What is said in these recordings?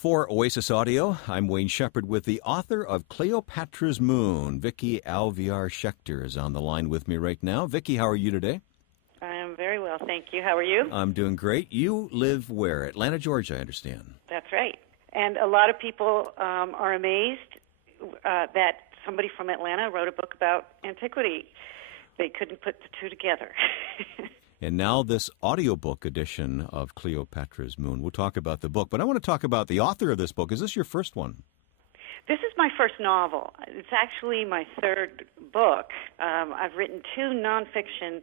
For Oasis Audio, I'm Wayne Shepherd with the author of Cleopatra's Moon. Vicky Alvear Shecter is on the line with me right now. Vicky, how are you today? I am very well, thank you. How are you? I'm doing great. You live where? Atlanta, Georgia, I understand. That's right. And a lot of people are amazed that somebody from Atlanta wrote a book about antiquity. They couldn't put the two together. And now this audiobook edition of Cleopatra's Moon. We'll talk about the book, but I want to talk about the author of this book. Is this your first one? This is my first novel. It's actually my third book. I've written two nonfiction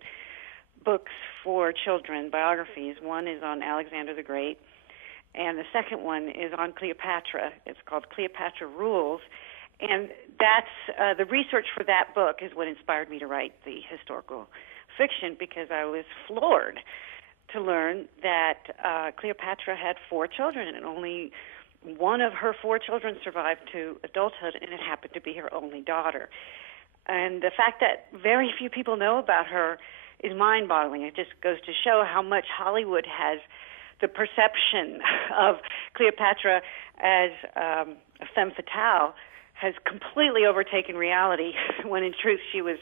books for children, biographies. One is on Alexander the Great, and the second one is on Cleopatra. It's called Cleopatra Rules, and that's the research for that book is what inspired me to write the historical fiction, because I was floored to learn that Cleopatra had 4 children, and only one of her 4 children survived to adulthood, and it happened to be her only daughter. And the fact that very few people know about her is mind-boggling. It just goes to show how much Hollywood has the perception of Cleopatra as a femme fatale has completely overtaken reality, when in truth she was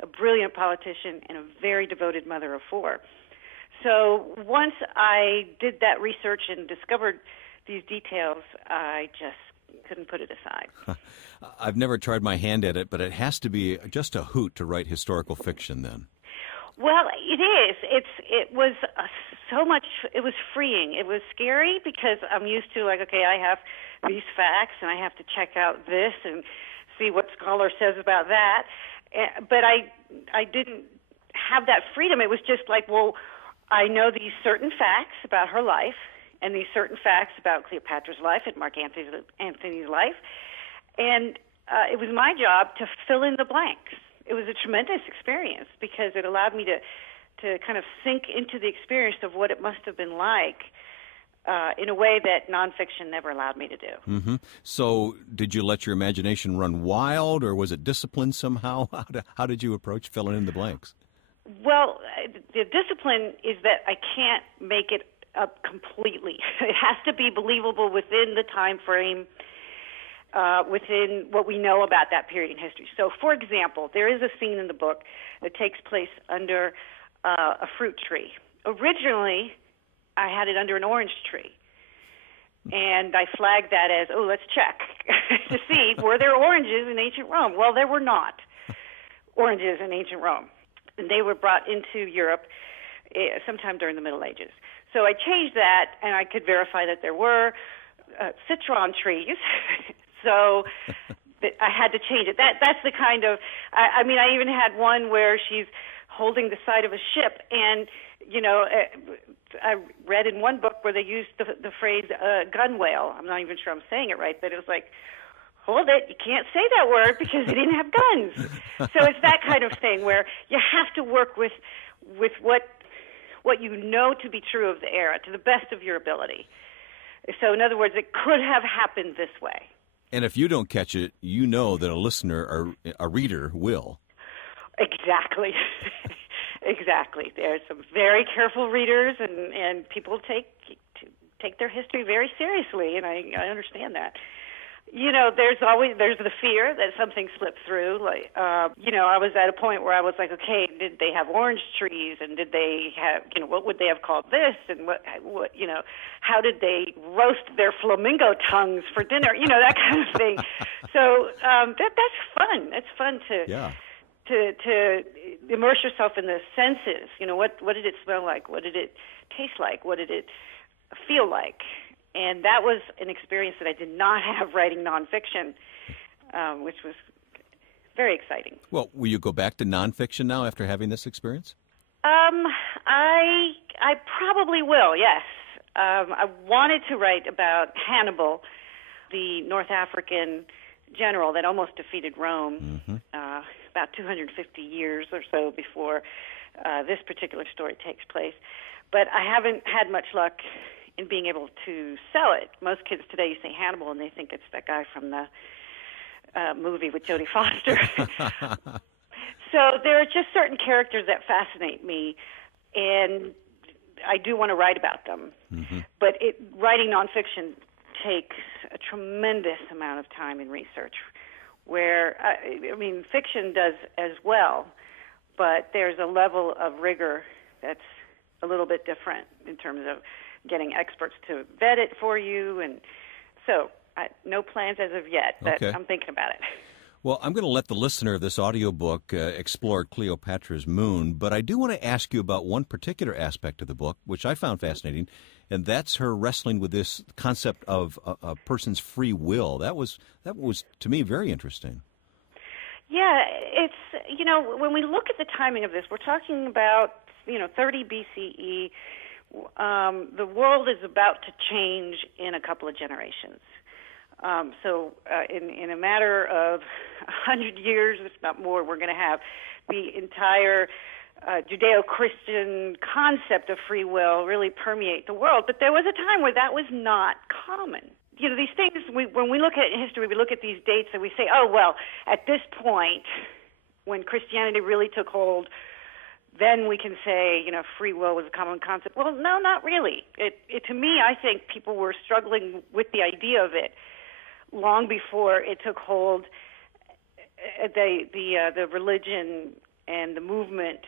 a brilliant politician and a very devoted mother of 4. So once I did that research and discovered these details, I just couldn't put it aside. I've never tried my hand at it, but it has to be just a hoot to write historical fiction then. Well, it is. It was so much. It was freeing. It was scary because I'm used to, like, okay, I have these facts and I have to check out this and see what scholar says about that. But I didn't have that freedom. It was just like, well, I know these certain facts about her life and these certain facts about Cleopatra's life and Mark Antony's life, and it was my job to fill in the blanks. It was a tremendous experience because it allowed me to kind of sink into the experience of what it must have been like in a way that nonfiction never allowed me to do. Mm-hmm. So did you let your imagination run wild, or was it disciplined somehow? How did you approach filling in the blanks? Well, the discipline is that I can't make it up completely. It has to be believable within the time frame, within what we know about that period in history. So, for example, there is a scene in the book that takes place under a fruit tree. Originally, I had it under an orange tree, and I flagged that as, let's check to see, were there oranges in ancient Rome? Well, there were not oranges in ancient Rome, and they were brought into Europe sometime during the Middle Ages. So I changed that, and I could verify that there were citron trees. So I had to change it. That's the kind of, I mean, I even had one where she's holding the side of a ship, and, you know, I read in one book where they used the phrase gun whale. I'm not even sure I'm saying it right, but it was like, hold it, you can't say that word because they didn't have guns. So it's that kind of thing where you have to work with what you know to be true of the era to the best of your ability. So in other words, it could have happened this way. And if you don't catch it, you know that a listener or a reader will. Exactly. Exactly. There's some very careful readers, and people take their history very seriously, and I understand that. You know, there's the fear that something slipped through. Like, you know, I was at a point where I was like, okay, did they have orange trees, and did they have, you know, what would they have called this, and what, you know, how did they roast their flamingo tongues for dinner? You know, that kind of thing. So that's fun. It's fun to immerse yourself in the senses. You know, what did it smell like? What did it taste like? What did it feel like? And that was an experience that I did not have writing nonfiction, which was very exciting. Well, will you go back to nonfiction now after having this experience? I probably will, yes. I wanted to write about Hannibal, the North African general that almost defeated Rome about 250 years or so before this particular story takes place. But I haven't had much luck in being able to sell it. Most kids today, you say Hannibal, and they think it's that guy from the movie with Jodie Foster. So there are just certain characters that fascinate me, and I do want to write about them. But writing nonfiction takes a tremendous amount of time and research, where, I mean, fiction does as well, but there's a level of rigor that's a little bit different in terms of getting experts to vet it for you. And so no plans as of yet, but Okay. I'm thinking about it. Well, I'm going to let the listener of this audiobook explore Cleopatra's Moon, but I do want to ask you about one particular aspect of the book, which I found fascinating, and that's her wrestling with this concept of a person's free will. That was, to me, very interesting. Yeah, it's, when we look at the timing of this, we're talking about, 30 BCE. The world is about to change in a couple of generations. So in a matter of 100 years, if not more, we're going to have the entire Judeo-Christian concept of free will really permeate the world. But there was a time where that was not common. These things, when we look at history, we look at these dates and we say, oh, well, at this point, when Christianity really took hold, then we can say, free will was a common concept. Well, no, not really. To me, I think people were struggling with the idea of it long before it took hold. The religion and the movement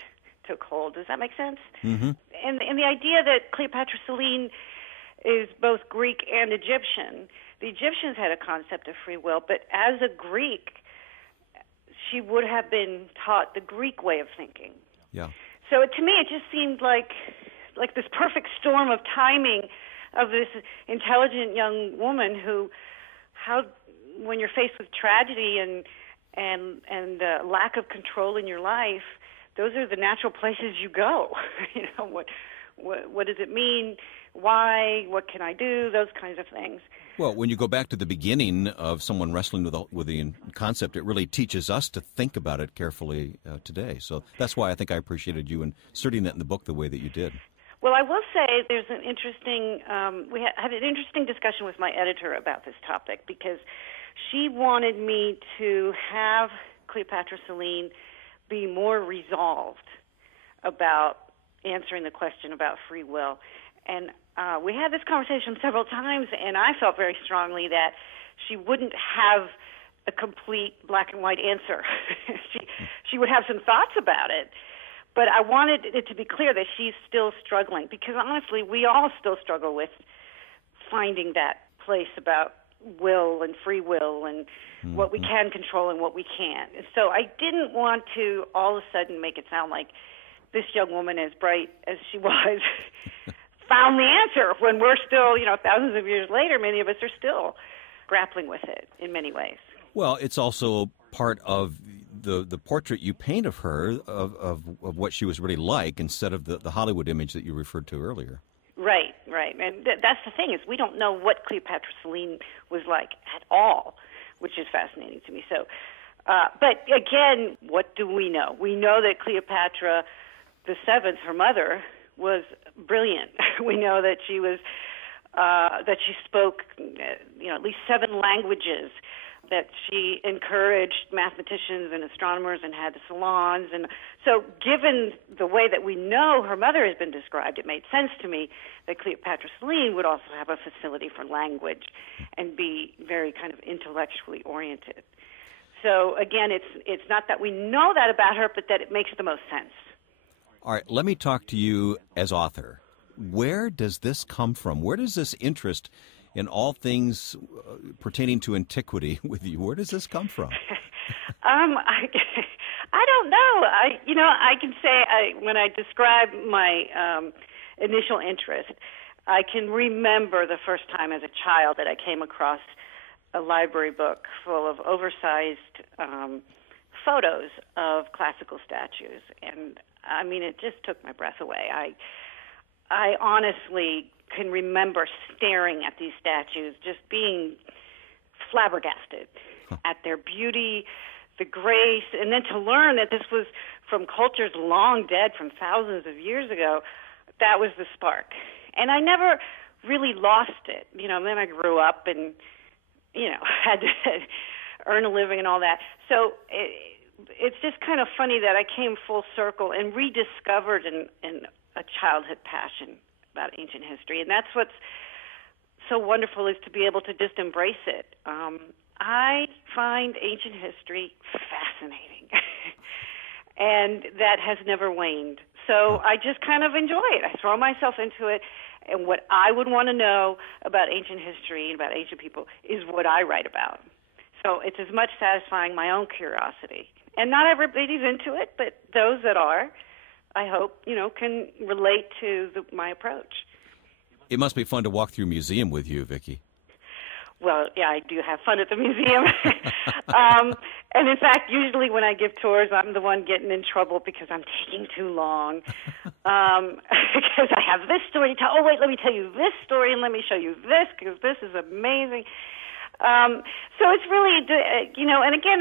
took hold. Does that make sense? Mm-hmm. And the idea that Cleopatra Selene is both Greek and Egyptian. The Egyptians had a concept of free will, but as a Greek, she would have been taught the Greek way of thinking. Yeah. So to me, it just seemed like this perfect storm of timing of this intelligent young woman who, when you're faced with tragedy and lack of control in your life, those are the natural places you go. What does it mean? Why? What can I do? Those kinds of things. Well, when you go back to the beginning of someone wrestling with the concept, it really teaches us to think about it carefully today. So that's why I think I appreciated you inserting that in the book the way that you did. Well, I will say there's an interesting, we had an interesting discussion with my editor about this topic because she wanted me to have Cleopatra Selene be more resolved about answering the question about free will. And we had this conversation several times, and I felt very strongly that she wouldn't have a complete black and white answer. She would have some thoughts about it, but I wanted it to be clear that she's still struggling, because honestly, we all still struggle with finding that place about will and free will and what we can control and what we can't. And so I didn't want to all of a sudden make it sound like this young woman, as bright as she was, found the answer when we're still, thousands of years later, many of us are still grappling with it in many ways. Well, it's also part of the portrait you paint of her, of what she was really like, instead of the Hollywood image that you referred to earlier. Right. And that's the thing, is we don't know what Cleopatra Selene was like at all, which is fascinating to me. So, but again, what do we know? We know that Cleopatra the Seventh, her mother, was brilliant. We know that she was that she spoke, at least 7 languages. That she encouraged mathematicians and astronomers and had salons. And so, given the way that we know her mother has been described, it made sense to me that Cleopatra Selene would also have a facility for language and be very kind of intellectually oriented. So again, it's not that we know that about her, but that it makes the most sense. All right, let me talk to you as author. Where does this come from? Where does this interest in all things pertaining to antiquity with you, where does this come from? I don't know. I can say when I describe my initial interest, I can remember the first time as a child that I came across a library book full of oversized photos of classical statues, and I mean, it just took my breath away. I honestly can remember staring at these statues, just being flabbergasted at their beauty, the grace, and then to learn that this was from cultures long dead, from thousands of years ago. That was the spark. And I never really lost it. Then I grew up and, had to earn a living and all that. So it's just kind of funny that I came full circle and rediscovered a childhood passion about ancient history. And that's what's so wonderful is to be able to just embrace it. I find ancient history fascinating, and that has never waned. So I just kind of enjoy it. I throw myself into it, and what I would want to know about ancient history and about ancient people is what I write about. So it's as much satisfying my own curiosity. And not everybody's into it, but those that are, I hope, can relate to my approach. It must be fun to walk through a museum with you, Vicky. Well, yeah, I do have fun at the museum. And in fact, usually when I give tours, I'm the one getting in trouble because I'm taking too long. Because I have this story to tell. Oh, wait, let me tell you this story, and let me show you this, because this is amazing. So it's really, and again,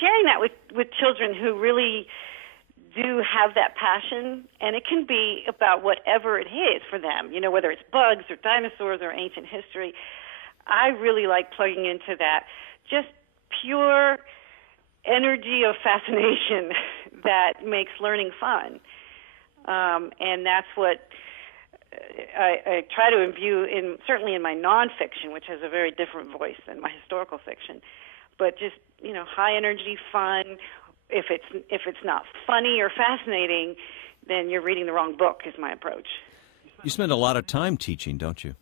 sharing that with children who really do have that passion, and it can be about whatever it is for them, whether it's bugs or dinosaurs or ancient history. I really like plugging into that, just pure energy of fascination that makes learning fun. And that's what I try to imbue certainly in my nonfiction, which has a very different voice than my historical fiction. But just, high energy fun. If it's not funny or fascinating, then you're reading the wrong book, is my approach. You spend a lot of time teaching, don't you?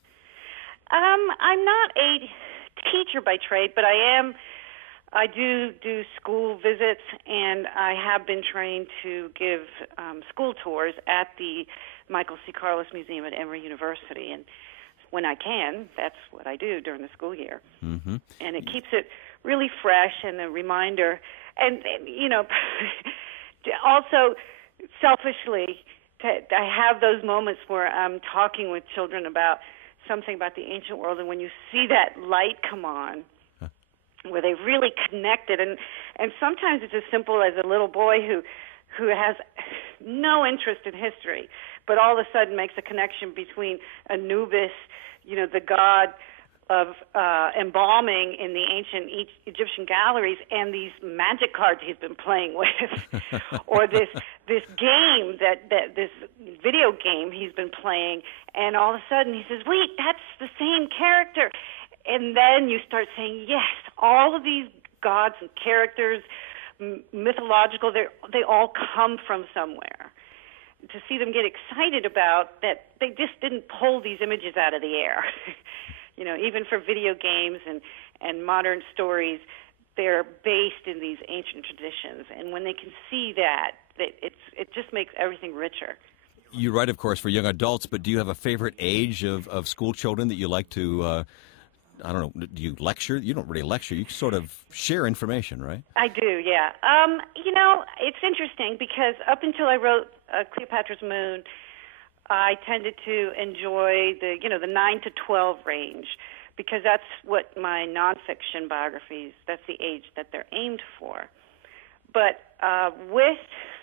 I'm not a teacher by trade, but I do school visits, and I have been trained to give school tours at the Michael C. Carlos Museum at Emory University. And when I can, that's what I do during the school year. Mm-hmm. And it keeps it really fresh and a reminder. And also, selfishly, I have those moments where I'm talking with children about something about the ancient world, and when you see that light come on, where they really connected, and sometimes it's as simple as a little boy who has no interest in history, but all of a sudden makes a connection between Anubis, the god of embalming in the ancient Egyptian galleries, and these magic cards he's been playing with, or this game this video game he's been playing, and all of a sudden he says, "Wait, that's the same character," and then you start saying, "Yes, all of these gods and characters, mythological, they all come from somewhere." To see them get excited about that, they just didn't pull these images out of the air. Even for video games and modern stories, they're based in these ancient traditions. And when they can see that, it just makes everything richer. You write, of course, for young adults, but do you have a favorite age of school children that you like to, I don't know, do you lecture? You don't really lecture. You sort of share information, right? I do, yeah. It's interesting because up until I wrote Cleopatra's Moon, I tended to enjoy the 9 to 12 range, because that's what my nonfiction biographies, that's the age that they're aimed for. But with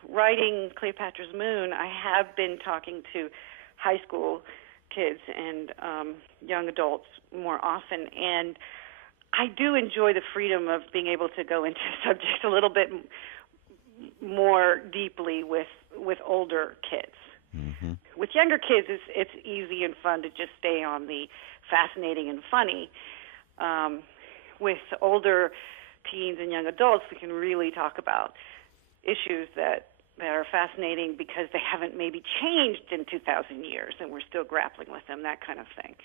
writing Cleopatra's Moon, I have been talking to high school kids and young adults more often, and I do enjoy the freedom of being able to go into subjects a little bit more deeply with older kids. Mm-hmm. With younger kids, it's easy and fun to just stay on the fascinating and funny. With older teens and young adults, we can really talk about issues that are fascinating because they haven't maybe changed in 2,000 years, and we're still grappling with them, that kind of thing.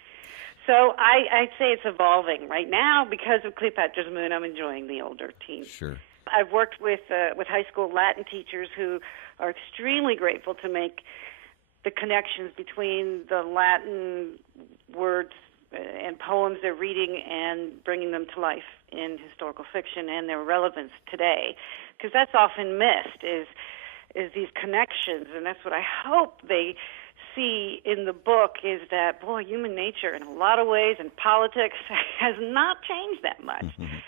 So I'd say it's evolving. Right now, because of Cleopatra's Moon, I'm enjoying the older teens. Sure. I've worked with high school Latin teachers who are extremely grateful to make the connections between the Latin words and poems they're reading and bringing them to life in historical fiction and their relevance today, because that's often missed is these connections, and that's what I hope they see in the book, is that, boy, human nature in a lot of ways and politics has not changed that much. Mm-hmm.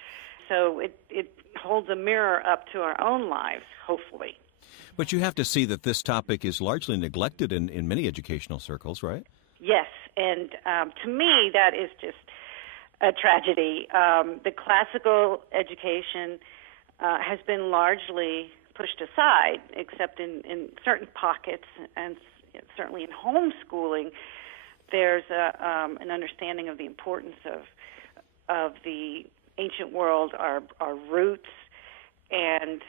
So it holds a mirror up to our own lives, hopefully. But you have to see that this topic is largely neglected in many educational circles, right? Yes, and to me, that is just a tragedy. The classical education has been largely pushed aside, except in certain pockets, and certainly in homeschooling. there's an understanding of the importance of the ancient world, our roots, and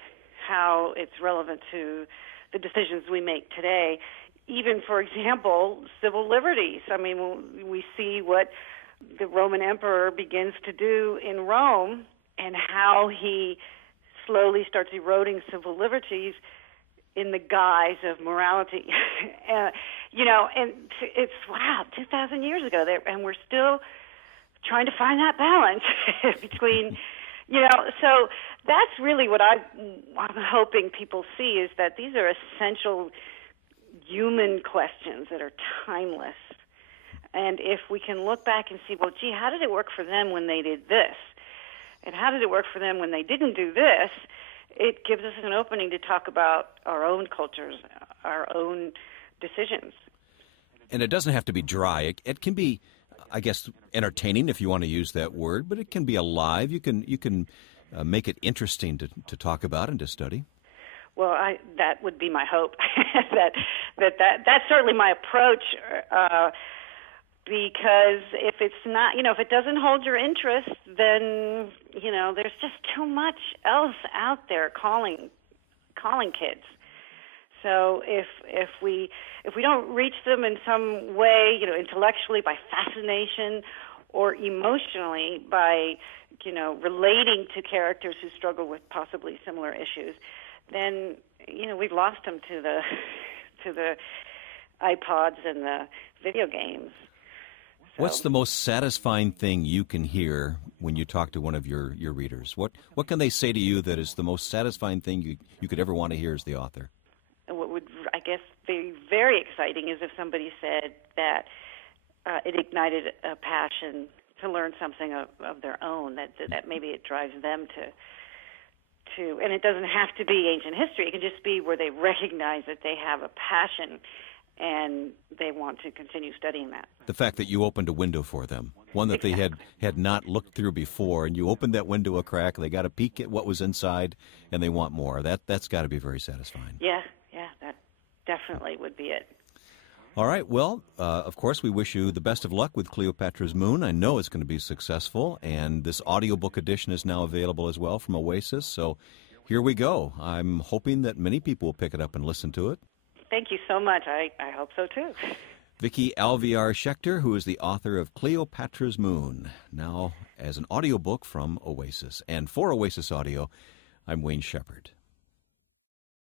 how it's relevant to the decisions we make today. Even, for example, civil liberties. I mean, we see what the Roman emperor begins to do in Rome and how he slowly starts eroding civil liberties in the guise of morality. And it's, 2,000 years ago, and we're still trying to find that balance between, so that's really what I'm hoping people see, is that these are essential human questions that are timeless. And if we can look back and see, well, gee, how did it work for them when they did this? And how did it work for them when they didn't do this? It gives us an opening to talk about our own cultures, our own decisions. And it doesn't have to be dry. It can be, I guess, entertaining, if you want to use that word, but it can be alive. You can make it interesting to talk about and to study. Well, that would be my hope. That's certainly my approach. Because if it's not, if it doesn't hold your interest, then there's just too much else out there calling kids. So if we don't reach them in some way, intellectually by fascination, or emotionally by relating to characters who struggle with possibly similar issues, then we've lost them to the iPods and the video games. So, what's the most satisfying thing you can hear when you talk to one of your readers? What can they say to you that is the most satisfying thing you could ever want to hear as the author? What would, I guess, be very exciting is if somebody said that it ignited a passion to learn something of their own, that maybe it drives them to, and it doesn't have to be ancient history. It can just be where they recognize that they have a passion and they want to continue studying that. The fact that you opened a window for them, one that Exactly. they had not looked through before, and you opened that window a crack, they got a peek at what was inside, and they want more. That's got to be very satisfying. Yeah, that definitely would be it. All right, well, of course, we wish you the best of luck with Cleopatra's Moon. I know it's going to be successful, and this audiobook edition is now available as well from Oasis, so here we go. I'm hoping that many people will pick it up and listen to it. Thank you so much. I hope so, too. Vicky Alvear Shecter, who is the author of Cleopatra's Moon, now as an audiobook from Oasis. And for Oasis Audio, I'm Wayne Shepherd.